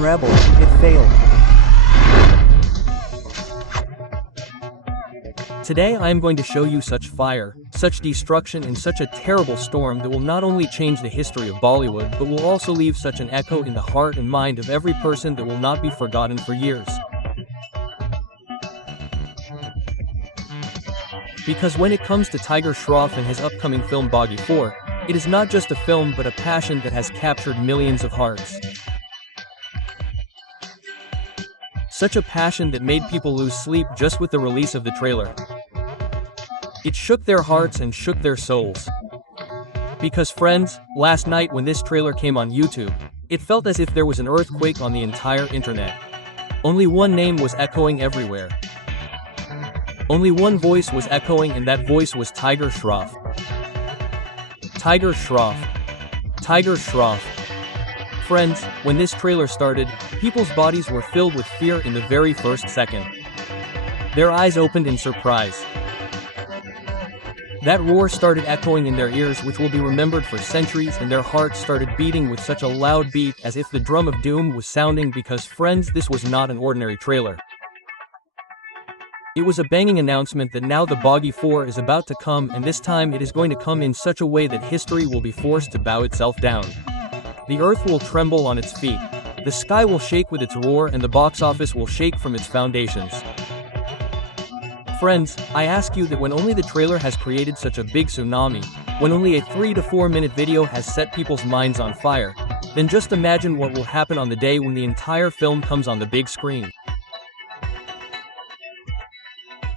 rebel, it failed. Today I am going to show you such fire, such destruction and such a terrible storm that will not only change the history of Bollywood but will also leave such an echo in the heart and mind of every person that will not be forgotten for years. Because when it comes to Tiger Shroff and his upcoming film Baaghi 4, it is not just a film but a passion that has captured millions of hearts. Such a passion that made people lose sleep just with the release of the trailer. It shook their hearts and shook their souls. Because friends, last night when this trailer came on YouTube, it felt as if there was an earthquake on the entire internet. Only one name was echoing everywhere. Only one voice was echoing, and that voice was Tiger Shroff. Tiger Shroff. Tiger Shroff. Friends, when this trailer started, people's bodies were filled with fear in the very first second. Their eyes opened in surprise. That roar started echoing in their ears, which will be remembered for centuries, and their hearts started beating with such a loud beat as if the drum of doom was sounding, because friends, this was not an ordinary trailer. It was a banging announcement that now the Baaghi 4 is about to come, and this time it is going to come in such a way that history will be forced to bow itself down. The earth will tremble on its feet, the sky will shake with its roar, and the box office will shake from its foundations. Friends, I ask you that when only the trailer has created such a big tsunami, when only a 3 to 4 minute video has set people's minds on fire, then just imagine what will happen on the day when the entire film comes on the big screen.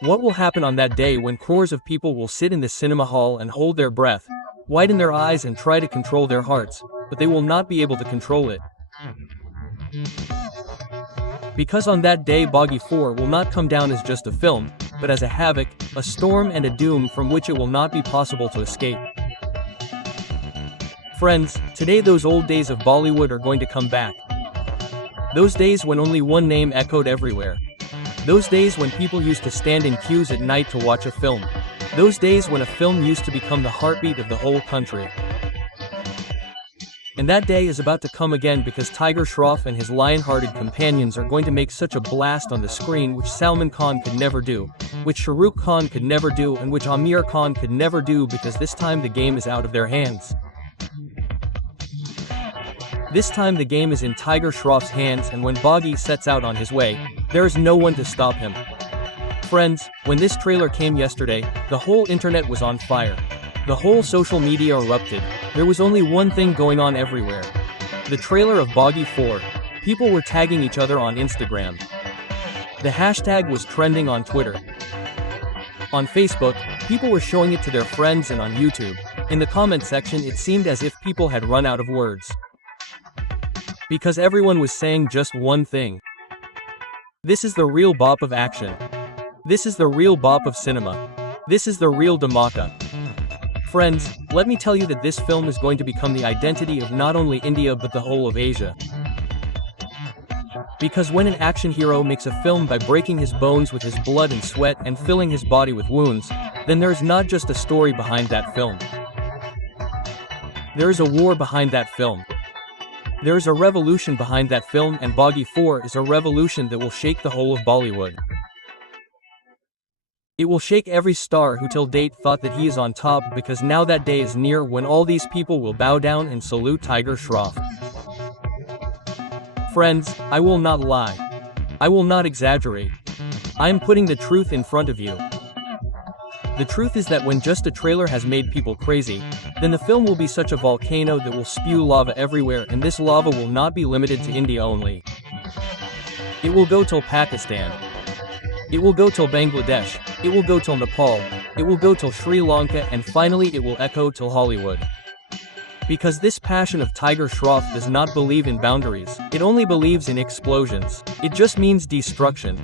What will happen on that day when crores of people will sit in the cinema hall and hold their breath, widen their eyes and try to control their hearts, but they will not be able to control it. Because on that day Baaghi 4 will not come down as just a film, but as a havoc, a storm and a doom from which it will not be possible to escape. Friends, today those old days of Bollywood are going to come back. Those days when only one name echoed everywhere. Those days when people used to stand in queues at night to watch a film. Those days when a film used to become the heartbeat of the whole country. And that day is about to come again, because Tiger Shroff and his lion-hearted companions are going to make such a blast on the screen which Salman Khan could never do, which Shah Rukh Khan could never do, and which Amir Khan could never do, because this time the game is out of their hands. This time the game is in Tiger Shroff's hands, and when Baaghi sets out on his way, there is no one to stop him. Friends, when this trailer came yesterday, the whole internet was on fire. The whole social media erupted. There was only one thing going on everywhere. The trailer of Baaghi 4. People were tagging each other on Instagram. The hashtag was trending on Twitter. On Facebook, people were showing it to their friends, and on YouTube, in the comment section, it seemed as if people had run out of words. Because everyone was saying just one thing. This is the real bop of action. This is the real bop of cinema. This is the real dhamaka. Friends, let me tell you that this film is going to become the identity of not only India but the whole of Asia. Because when an action hero makes a film by breaking his bones with his blood and sweat and filling his body with wounds, then there is not just a story behind that film. There is a war behind that film. There is a revolution behind that film, and Baaghi 4 is a revolution that will shake the whole of Bollywood. It will shake every star who till date thought that he is on top, because now that day is near when all these people will bow down and salute Tiger Shroff. Friends, I will not lie. I will not exaggerate. I am putting the truth in front of you. The truth is that when just a trailer has made people crazy, then the film will be such a volcano that will spew lava everywhere, and this lava will not be limited to India only. It will go till Pakistan. It will go till Bangladesh. It will go till Nepal. It will go till Sri Lanka, and finally it will echo till Hollywood. Because this passion of Tiger Shroff does not believe in boundaries. It only believes in explosions. It just means destruction.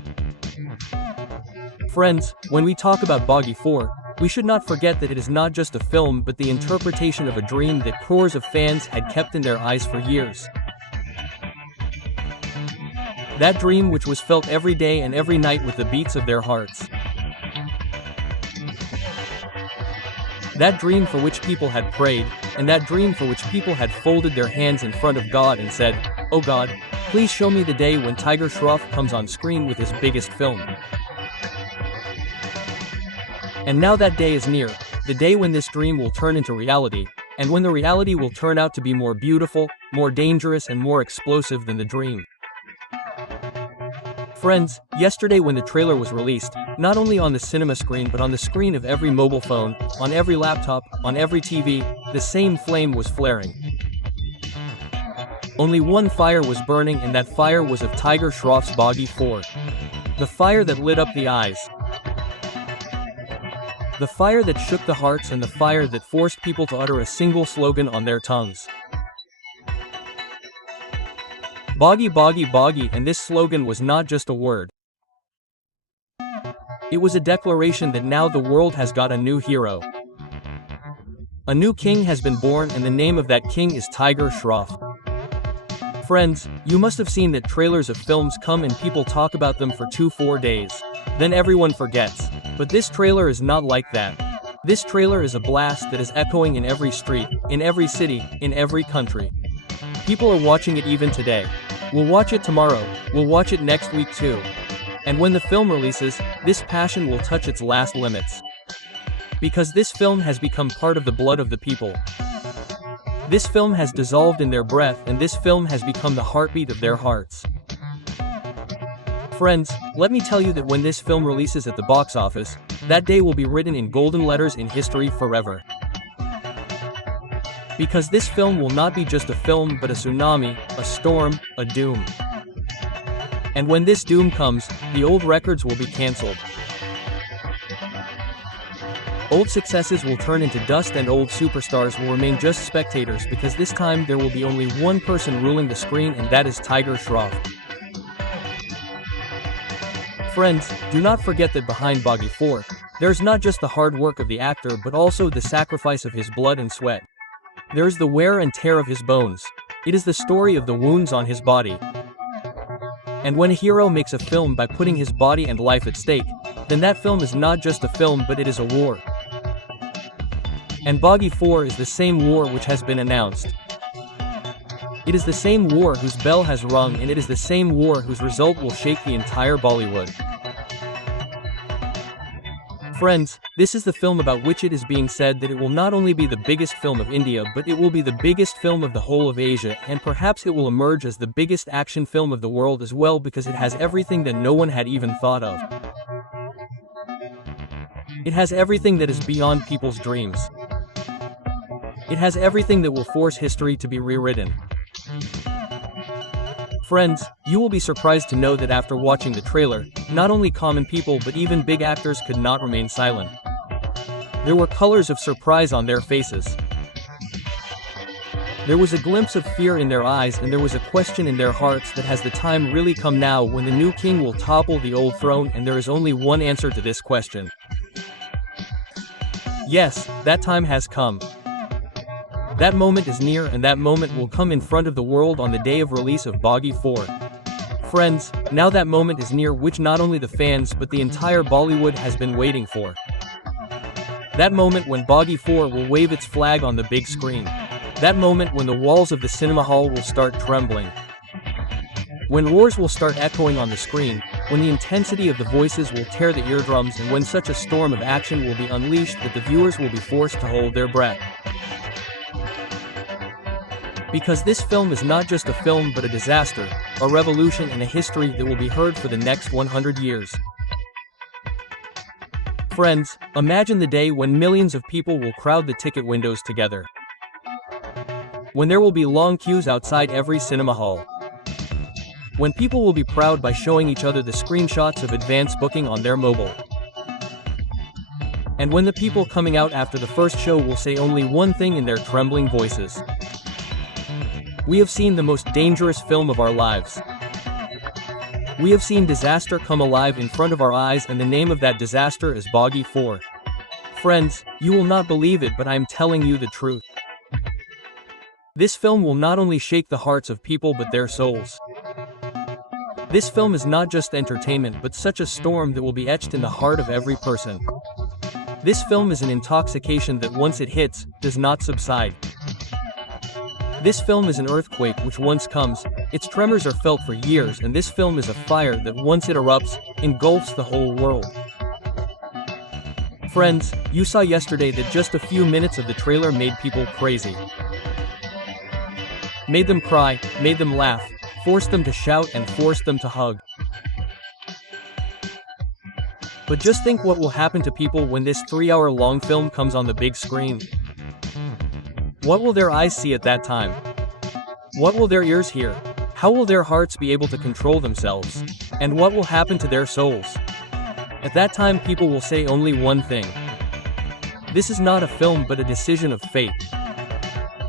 Friends, when we talk about Baaghi 4, we should not forget that it is not just a film but the interpretation of a dream that crores of fans had kept in their eyes for years. That dream which was felt every day and every night with the beats of their hearts. That dream for which people had prayed, and that dream for which people had folded their hands in front of God and said, "Oh God, Please show me the day when Tiger Shroff comes on screen with his biggest film. And now that day is near, the day when this dream will turn into reality, and when the reality will turn out to be more beautiful, more dangerous and more explosive than the dream. Friends, yesterday when the trailer was released, not only on the cinema screen but on the screen of every mobile phone, on every laptop, on every TV, the same flame was flaring. Only one fire was burning, and that fire was of Tiger Shroff's Baaghi 4. The fire that lit up the eyes. The fire that shook the hearts, and the fire that forced people to utter a single slogan on their tongues. Baaghi, Baaghi, Baaghi, and this slogan was not just a word. It was a declaration that now the world has got a new hero. A new king has been born, and the name of that king is Tiger Shroff. Friends, you must have seen that trailers of films come and people talk about them for 2-4 days. Then everyone forgets. But this trailer is not like that. This trailer is a blast that is echoing in every street, in every city, in every country. People are watching it even today. We'll watch it tomorrow, we'll watch it next week too. And when the film releases, this passion will touch its last limits. Because this film has become part of the blood of the people. This film has dissolved in their breath, and this film has become the heartbeat of their hearts. Friends, let me tell you that when this film releases at the box office, that day will be written in golden letters in history forever. Because this film will not be just a film but a tsunami, a storm, a doom. And when this doom comes, the old records will be cancelled. Old successes will turn into dust, and old superstars will remain just spectators, because this time there will be only one person ruling the screen, and that is Tiger Shroff. Friends, do not forget that behind Baaghi 4, there's not just the hard work of the actor but also the sacrifice of his blood and sweat. There is the wear and tear of his bones. It is the story of the wounds on his body. And when a hero makes a film by putting his body and life at stake, then that film is not just a film but it is a war. And Baaghi 4 is the same war which has been announced. It is the same war whose bell has rung, and it is the same war whose result will shake the entire Bollywood. Friends, this is the film about which it is being said that it will not only be the biggest film of India but it will be the biggest film of the whole of Asia, and perhaps it will emerge as the biggest action film of the world as well, because it has everything that no one had even thought of. It has everything that is beyond people's dreams. It has everything that will force history to be rewritten. Friends, you will be surprised to know that after watching the trailer, not only common people but even big actors could not remain silent. There were colors of surprise on their faces. There was a glimpse of fear in their eyes, and there was a question in their hearts that has the time really come now when the new king will topple the old throne, and there is only one answer to this question. Yes, that time has come. That moment is near, and that moment will come in front of the world on the day of release of Baaghi 4. Friends, now that moment is near, which not only the fans but the entire Bollywood has been waiting for. That moment when Baaghi 4 will wave its flag on the big screen. That moment when the walls of the cinema hall will start trembling. When roars will start echoing on the screen, when the intensity of the voices will tear the eardrums, and when such a storm of action will be unleashed that the viewers will be forced to hold their breath. Because this film is not just a film but a disaster, a revolution, and a history that will be heard for the next 100 years. Friends, imagine the day when millions of people will crowd the ticket windows together. When there will be long queues outside every cinema hall. When people will be proud by showing each other the screenshots of advance booking on their mobile. And when the people coming out after the first show will say only one thing in their trembling voices. We have seen the most dangerous film of our lives. We have seen disaster come alive in front of our eyes, and the name of that disaster is Baaghi 4. Friends, you will not believe it, but I am telling you the truth. This film will not only shake the hearts of people but their souls. This film is not just entertainment but such a storm that will be etched in the heart of every person. This film is an intoxication that once it hits, does not subside. This film is an earthquake which once comes, its tremors are felt for years, and this film is a fire that once it erupts, engulfs the whole world. Friends, you saw yesterday that just a few minutes of the trailer made people crazy. Made them cry, made them laugh, forced them to shout and forced them to hug. But just think what will happen to people when this 3-hour-long film comes on the big screen. What will their eyes see at that time? What will their ears hear? How will their hearts be able to control themselves? And what will happen to their souls? At that time people will say only one thing. This is not a film but a decision of fate.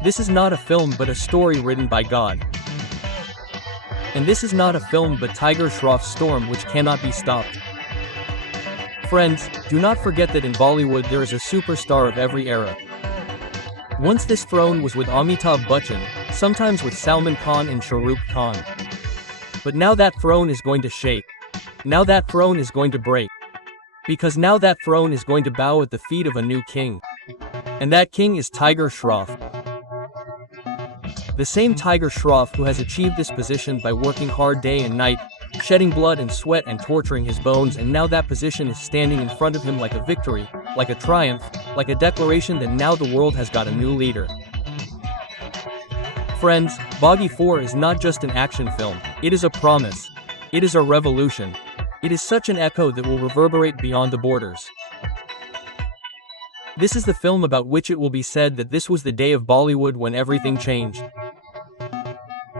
This is not a film but a story written by God. And this is not a film but Tiger Shroff's storm which cannot be stopped. Friends, do not forget that in Bollywood there is a superstar of every era. Once this throne was with Amitabh Bachchan, sometimes with Salman Khan and Shah Rukh Khan. But now that throne is going to shake. Now that throne is going to break. Because now that throne is going to bow at the feet of a new king. And that king is Tiger Shroff. The same Tiger Shroff who has achieved this position by working hard day and night, shedding blood and sweat and torturing his bones, and now that position is standing in front of him like a victory, like a triumph, like a declaration that now the world has got a new leader. Friends, Baaghi 4 is not just an action film, it is a promise. It is a revolution. It is such an echo that will reverberate beyond the borders. This is the film about which it will be said that this was the day of Bollywood when everything changed.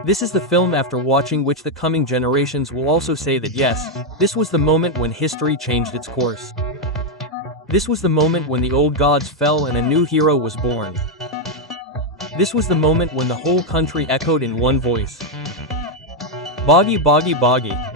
This is the film after watching which the coming generations will also say that yes, this was the moment when history changed its course. This was the moment when the old gods fell and a new hero was born. This was the moment when the whole country echoed in one voice. Baaghi, Baaghi, Baaghi.